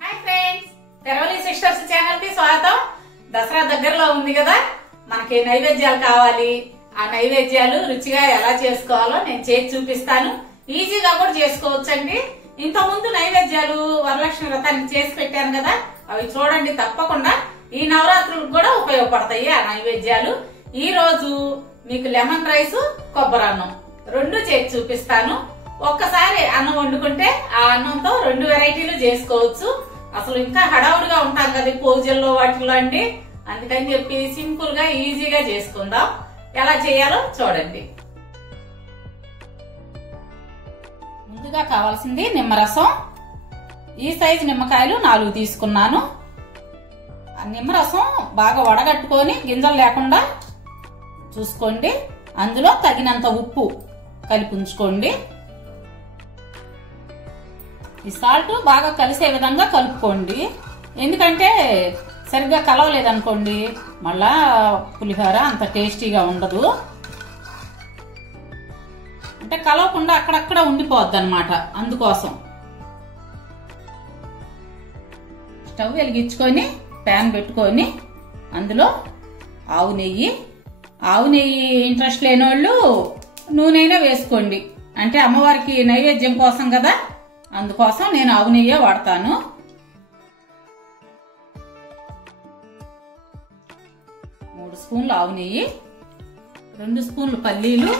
Hi friends, తెరవలి sisters channel కి స్వాగతం. దసరా దగ్గరలో ఉంది కదా, మనకి నైవేద్యాలు కావాలి. ఆ నైవేద్యాలు రుచిగా ఎలా చేసుకోవాలో నేను చేసి చూపిస్తాను. ఈజీగా కూడా చేసుకోవచ్చండి. ఇంత ముందు నైవేద్యాలు వరలక్ష్మి వ్రతానికి చేసి పెట్టాను కదా, అవి చూడండి తప్పకుండా. ఈ నవరాత్రులకు కూడా ఉపయోగపడతాయి ఆ నైవేద్యాలు. ఈ రోజు మీకు లెమన్ రైస్, కొబ్బరి అన్నం రెండు చేసి చూపిస్తాను. ఒక్కసారి అన్నం వండుకుంటే ఆ అన్నంతో రెండు వెరైటీలు చేసుకోవచ్చు. అసలు ఇంకా హడావుడిగా ఉంటాం కదా పూజల్లో వాటిల్లో అండి, అందుకని చెప్పి సింపుల్ గా ఈజీగా చేసుకుందాం. ఎలా చేయాలో చూడండి. ముందుగా కావాల్సింది నిమ్మరసం. ఈ సైజు నిమ్మకాయలు 4 తీసుకున్నాను. ఆ నిమ్మరసం బాగా వడగట్టుకొని గింజలు లేకుండా చూసుకోండి. అందులో తగినంత ఉప్పు కలిపి ఉంచుకోండి. ఈ సాల్ట్ బాగా కలిసే విధంగా కలుపుకోండి. ఎందుకంటే సరిగ్గా కలవలేదనుకోండి మళ్ళా పులిహోర అంత టేస్టీగా ఉండదు. అంటే కలవకుండా అక్కడక్కడ ఉండిపోద్ది అనమాట. అందుకోసం స్టవ్ వెలిగించుకొని ప్యాన్ పెట్టుకొని అందులో ఆవు నెయ్యి ఇంట్రెస్ట్ లేని వాళ్ళు నూనెైనా వేసుకోండి. అంటే అమ్మవారికి నైవేద్యం కోసం కదా, అందుకోసం నేను ఆవు నెయ్యే వాడతాను. మూడు స్పూన్లు ఆవు నెయ్యి, 2 స్పూన్లు పల్లీలు,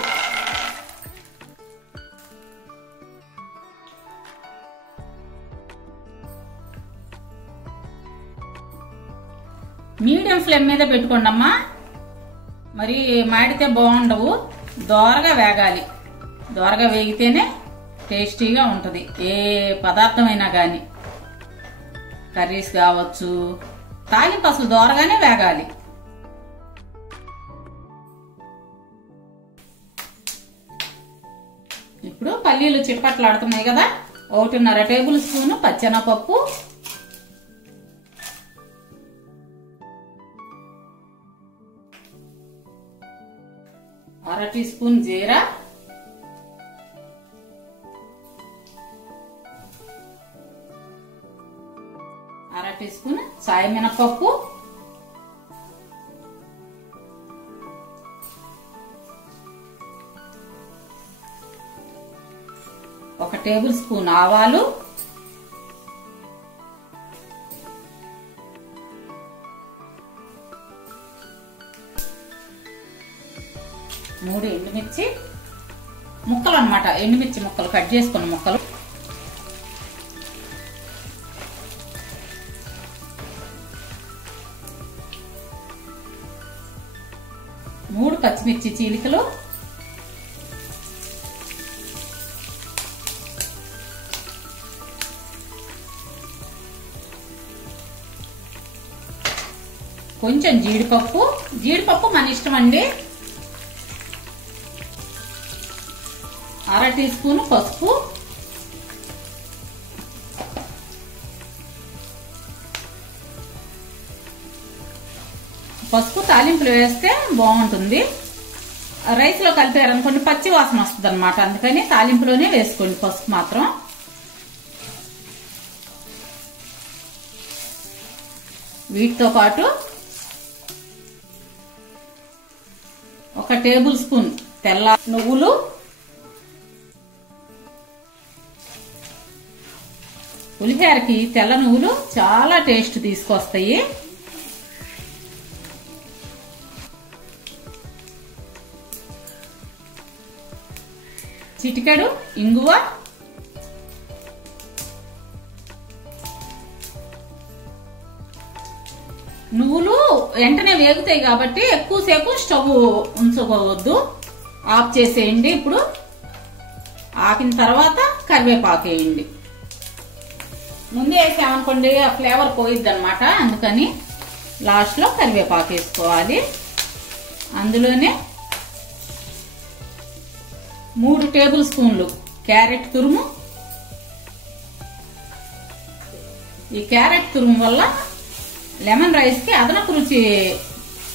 మీడియం ఫ్లేమ్ మీద పెట్టుకోండి అమ్మా. మరి మాడితే బాగుండవు. దోరగా వేగాలి. దోరగా వేగితేనే టేస్టీగా ఉంటుంది. ఏ పదార్థమైనా కానీ, కర్రీస్ కావచ్చు, తాలింపు అసలు దోరగానే వేగాలి. ఇప్పుడు పల్లీలు చిట్పట్లాడుతున్నాయి కదా, 1.5 టేబుల్ స్పూన్ పచ్చెనపప్పు, 1/2 టీ స్పూన్ జీరా, 1/2 టీ స్పూన్ సాయ మినపప్పు, 1 టేబుల్ స్పూన్ ఆవాలు, 3 ఎండుమిర్చి ముక్కలు అన్నమాట. ఎండుమిర్చి ముక్కలు కట్ చేసుకున్న ముక్కలు, 3 పచ్చిమిర్చి చీలికలు, కొంచెం జీడిపప్పు మన ఇష్టం అండి, 1/2 టీ స్పూన్ పసుపు, తాలింపులు వేస్తే బాగుంటుంది. రైస్ లో కలిపారనుకోండి పచ్చి వాసన వస్తుంది అనమాట. అందుకని తాలింపులోనే వేసుకోండి పసుపు మాత్రం. వీటితో పాటు 1 టేబుల్ స్పూన్ తెల్ల నువ్వులు, పులిహోరకి తెల్ల నువ్వులు చాలా టేస్ట్ తీసుకొస్తాయి. చిటికెడు ఇంగువ, నువ్వులు వెంటనే వేగుతాయి కాబట్టి ఎక్కువసేపు స్టవ్ ఉంచుకోవద్దు, ఆఫ్ చేసేయండి. ఇప్పుడు ఆపిన తర్వాత కరివేపాకు వేయండి. ముందే వేసామనుకోండి ఆ ఫ్లేవర్ పోయిద్ది అనమాట. అందుకని లాస్ట్ లో కరివేపాకు వేసుకోవాలి. అందులోనే 3 టేబుల్ స్పూన్లు క్యారెట్ తురుము. ఈ క్యారెట్ తురుము వల్ల లెమన్ రైస్ కి అదనపు రుచి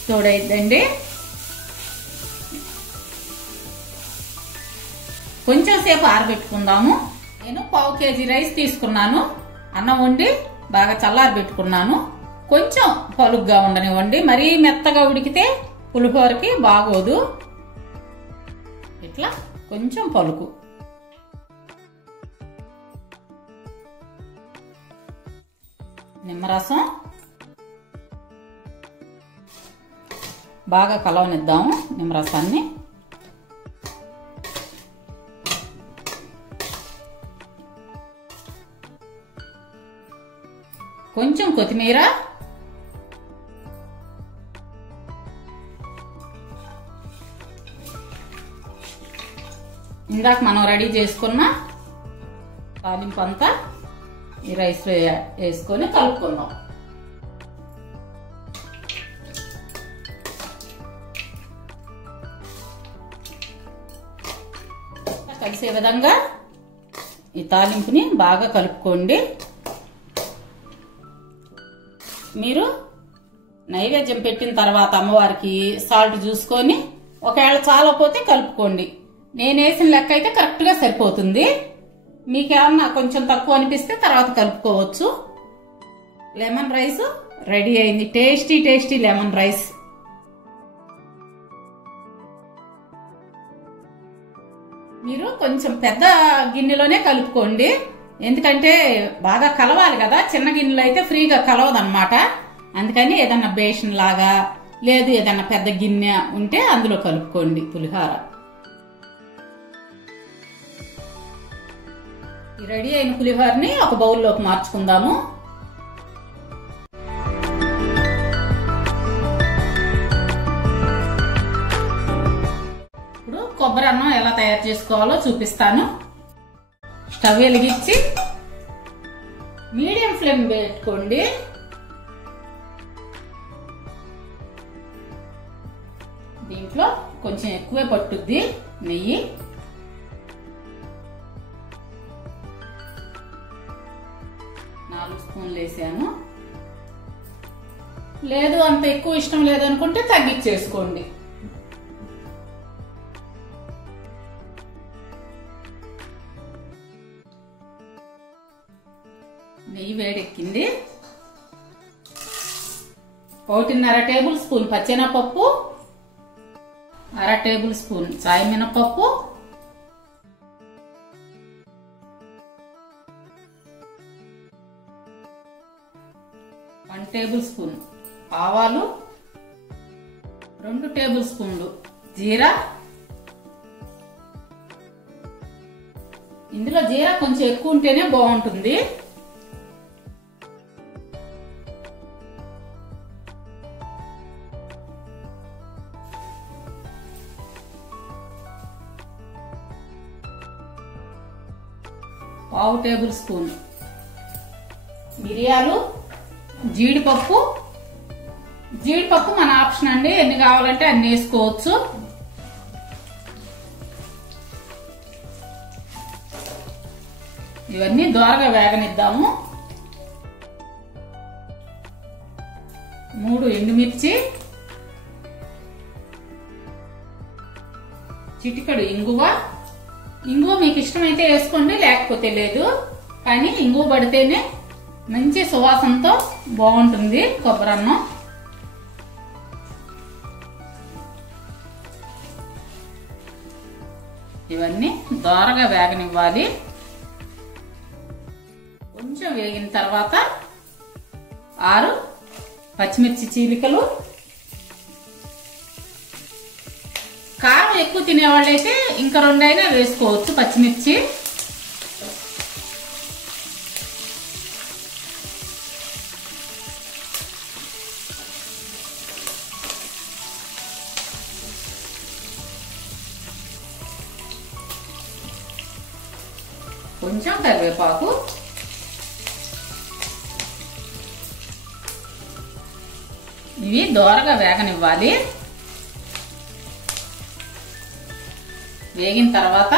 తోడైద్దండి. కొంచెం సేపు ఆరబెట్టుకుందాము. నేను 1/4 కేజీ రైస్ తీసుకున్నాను. అన్నం వండి బాగా చల్లారి పెట్టుకున్నాను. కొంచెం పలుగ్గా ఉండనివ్వండి, మరీ మెత్తగా ఉడికితే పులిహోరకి బాగోదు. ఇట్లా కొంచెం పలుకు. నిమ్మరసం బాగా కలవనిద్దాము. నిమ్మరసాన్ని కొంచెం కొత్తిమీర, ఇందాక మనం రెడీ చేసుకున్న తాలింపు అంతా ఈ రైస్లో వేసుకొని కలుపుకుందాం. కలిసే విధంగా ఈ తాలింపుని బాగా కలుపుకోండి. మీరు నైవేద్యం పెట్టిన తర్వాత అమ్మవారికి సాల్ట్ చూసుకొని ఒకవేళ చాలకపోతే కలుపుకోండి. నేను వేసిన లెక్క అయితే కరెక్ట్గా సరిపోతుంది. మీకేమన్నా కొంచెం తక్కువ అనిపిస్తే తర్వాత కలుపుకోవచ్చు. లెమన్ రైస్ రెడీ అయింది. Tasty tasty lemon rice. మీరు కొంచెం పెద్ద గిన్నెలోనే కలుపుకోండి, ఎందుకంటే బాగా కలవాలి కదా. చిన్న గిన్నెలో అయితే ఫ్రీగా కలవదన్నమాట. అందుకని ఏదన్నా బేషన్ లాగా లేదు ఏదన్నా పెద్ద గిన్నె ఉంటే అందులో కలుపుకోండి పులిహోర. రెడీ అయిన పులిహోరని ఒక బౌల్లోకి మార్చుకుందాము. ఇప్పుడు కొబ్బరి అన్నం ఎలా తయారు చేసుకోవాలో చూపిస్తాను. స్టవ్ వెలిగించి మీడియం ఫ్లేమ్ పెట్టుకోండి. దీంట్లో కొంచెం ఎక్కువే పట్టుద్ది నెయ్యి. స్పూన్లు వేసాను. లేదు అంత ఎక్కువ ఇష్టం లేదనుకుంటే తగ్గించేసుకోండి. నెయ్యి వేడెక్కింది. 1.5 టేబుల్ స్పూన్ పచ్చెనపప్పు, 1/2 టేబుల్ స్పూన్ సాయి మినపప్పు, 1 టేబుల్ స్పూన్ ఆవాలు, 2 టేబుల్ స్పూన్లు జీరా. ఇందులో జీరా కొంచెం ఎక్కువ ఉంటేనే బాగుంటుంది. పావు టేబుల్ స్పూన్ మిరియాలు, జీడిపప్పు. జీడిపప్పు మన ఆప్షన్ అండి, ఎన్ని కావాలంటే అన్ని వేసుకోవచ్చు. ఇవన్నీ దోరగా వేగనిద్దాము. 3 ఎండుమిర్చి, చిటికెడు ఇంగువ. ఇంగువ మీకు ఇష్టమైతే వేసుకోండి, లేకపోతే లేదు. కానీ ఇంగువ పడితేనే మంచి సువాసనతో బాగుంటుంది కొబ్బరి అన్నం. ఇవన్నీ దోరగా వేగనివ్వాలి. కొంచెం వేగిన తర్వాత 6 పచ్చిమిర్చి చీలికలు. కారం ఎక్కువ తినేవాళ్ళైతే ఇంకా 2 అయినా వేసుకోవచ్చు పచ్చిమిర్చి. కొంచెం కరివేపాకు. ఇవి దోరగా వేగనివ్వాలి. వేగిన తర్వాత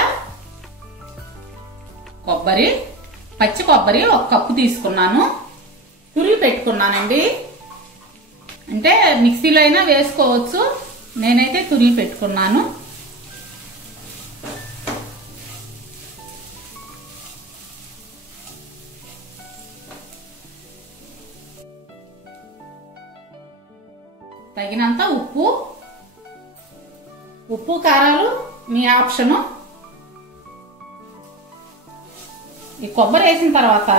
కొబ్బరి, పచ్చి కొబ్బరి 1 కప్పు తీసుకున్నాను. తురిమి పెట్టుకున్నానండి. అంటే మిక్సీలో అయినా వేసుకోవచ్చు, నేనైతే తురిమి పెట్టుకున్నాను. తగినంత ఉప్పు కారాలు మీ ఆప్షను. ఈ కొబ్బరి వేసిన తర్వాత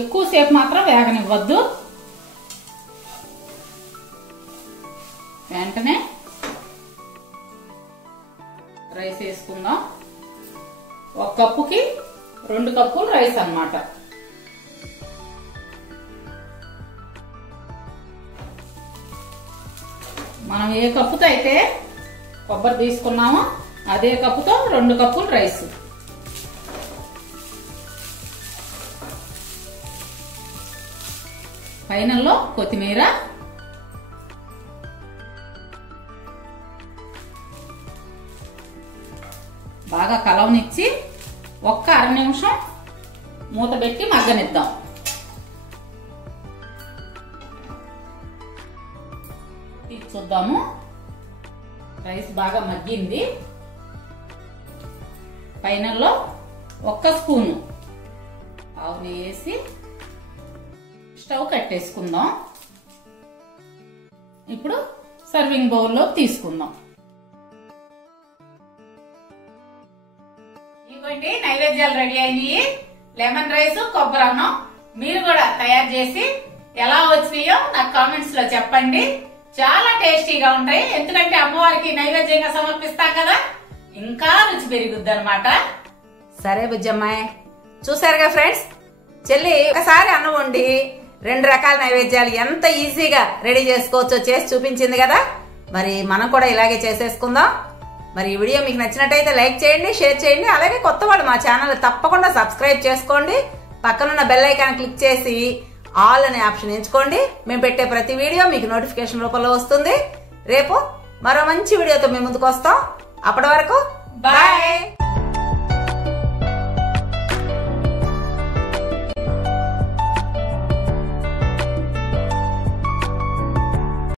ఎక్కువసేపు మాత్రం వేగనివ్వద్దు. వెంటనే రైస్ వేసుకుందాం. 1 కప్పుకి 2 కప్పులు రైస్ అన్నమాట. మనం ఏ కప్పుతో అయితే కొబ్బరి తీసుకున్నామో అదే కప్పుతో 2 కప్పులు రైస్. ఫైనల్లో కొత్తిమీర, బాగా కలవనిచ్చి 1 అర నిమిషం మూత పెట్టి మగ్గనిద్దాం. చూద్దాము. రైస్ బాగా మగ్గింది. ఫైనల్లో 1 స్పూను ఆవు నెయ్యి వేసి స్టవ్ కట్టేసుకుందాం. ఇప్పుడు సర్వింగ్ బౌల్లో తీసుకుందాం. ఇవ్వండి, నైవేద్యాలు రెడీ అయినాయి. లెమన్ రైస్, కొబ్బరి అన్నం. మీరు కూడా తయారు చేసి ఎలా వచ్చినాయో నాకు కామెంట్స్ లో చెప్పండి. చాలా టేస్టీగా ఉంటాయి. ఎందుకంటే అమ్మవారికి నైవేద్యంగా సమర్పిస్తాం కదా, ఇంకా రుచి పెరుగుద్ది అనమాట. సరే బుజ్జమ్మాయి, చూసారుగా ఫ్రెండ్స్, చెల్లి ఒకసారి అన్నం వండి 2 రకాల నైవేద్యాలు ఎంత ఈజీగా రెడీ చేసుకోవచ్చో చేసి చూపించింది కదా. మరి మనం కూడా ఇలాగే చేసేసుకుందాం. మరి ఈ వీడియో మీకు నచ్చినట్టయితే లైక్ చేయండి, షేర్ చేయండి. అలాగే కొత్త వాళ్ళు మా ఛానల్ తప్పకుండా సబ్స్క్రైబ్ చేసుకోండి. పక్కనున్న బెల్ ఐకాన్ క్లిక్ చేసి ఆల్ అనే ఆప్షన్ ఎంచుకోండి. మేము పెట్టే ప్రతి వీడియో మీకు నోటిఫికేషన్ రూపంలో వస్తుంది. రేపు మరో మంచి వీడియోతో మేము ముందుకు వస్తాం. అప్పటి వరకు బాయ్.